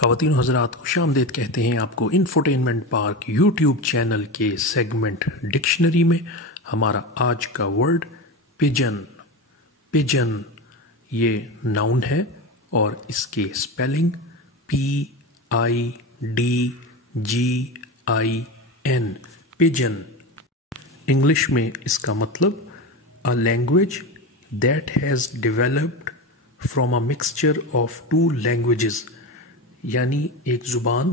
خواتین و حضرات خوش آمدید کہتے ہیں آپ کو انفوٹینمنٹ پارک یوٹیوب چینل کے سیگمنٹ ڈکشنری میں۔ ہمارا آج کا ورڈ پجن۔ پجن یہ ناؤن ہے اور اس کے سپیلنگ PIDGIN پجن۔ انگلش میں اس کا مطلب a language that has developed from a mixture of two languages، یعنی ایک زبان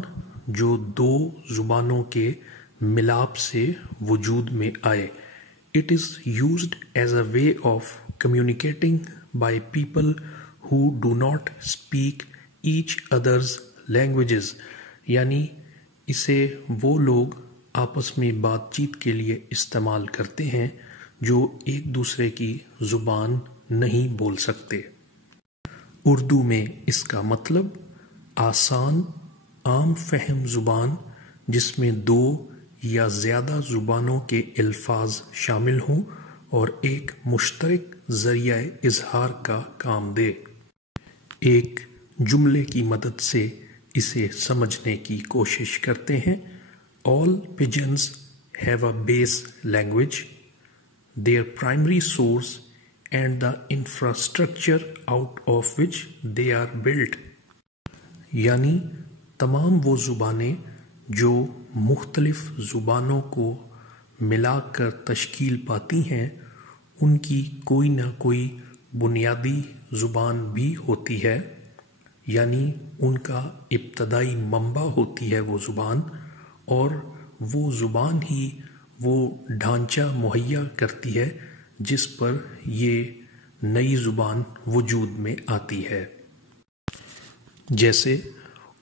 جو دو زبانوں کے ملاپ سے وجود میں آئے۔ It is used as a way of communicating by people who do not speak each other's languages، یعنی اسے وہ لوگ آپس میں بات چیت کے لیے استعمال کرتے ہیں جو ایک دوسرے کی زبان نہیں بول سکتے۔ اردو میں اس کا مطلب آسان عام فہم زبان جس میں دو یا زیادہ زبانوں کے الفاظ شامل ہوں اور ایک مشترک ذریعہ اظہار کا کام دے۔ ایک جملے کی مدد سے اسے سمجھنے کی کوشش کرتے ہیں۔ All pigeons have a base language, their primary source and the infrastructure out of which they are built، یعنی تمام وہ زبانیں جو مختلف زبانوں کو ملا کر تشکیل پاتی ہیں ان کی کوئی نہ کوئی بنیادی زبان بھی ہوتی ہے، یعنی ان کا ابتدائی منبع ہوتی ہے وہ زبان، اور وہ زبان ہی وہ ڈھانچہ مہیا کرتی ہے جس پر یہ نئی زبان وجود میں آتی ہے۔ جیسے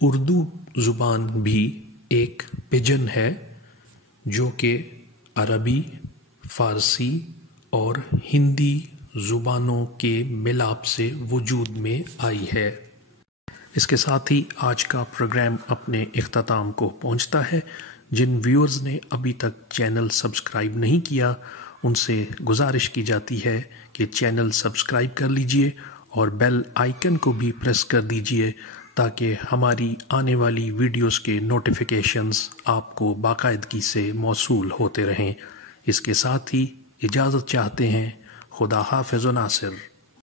اردو زبان بھی ایک پجن ہے جو کہ عربی، فارسی اور ہندی زبانوں کے ملاپ سے وجود میں آئی ہے۔ اس کے ساتھ ہی آج کا پروگرام اپنے اختتام کو پہنچتا ہے۔ جن ویورز نے ابھی تک چینل سبسکرائب نہیں کیا ان سے گزارش کی جاتی ہے کہ چینل سبسکرائب کر لیجئے اور بیل آئیکن کو بھی پریس کر دیجئے تاکہ ہماری آنے والی ویڈیوز کے نوٹیفیکیشنز آپ کو باقاعدگی سے موصول ہوتے رہیں۔ اس کے ساتھ ہی اجازت چاہتے ہیں۔ خدا حافظ و ناصر۔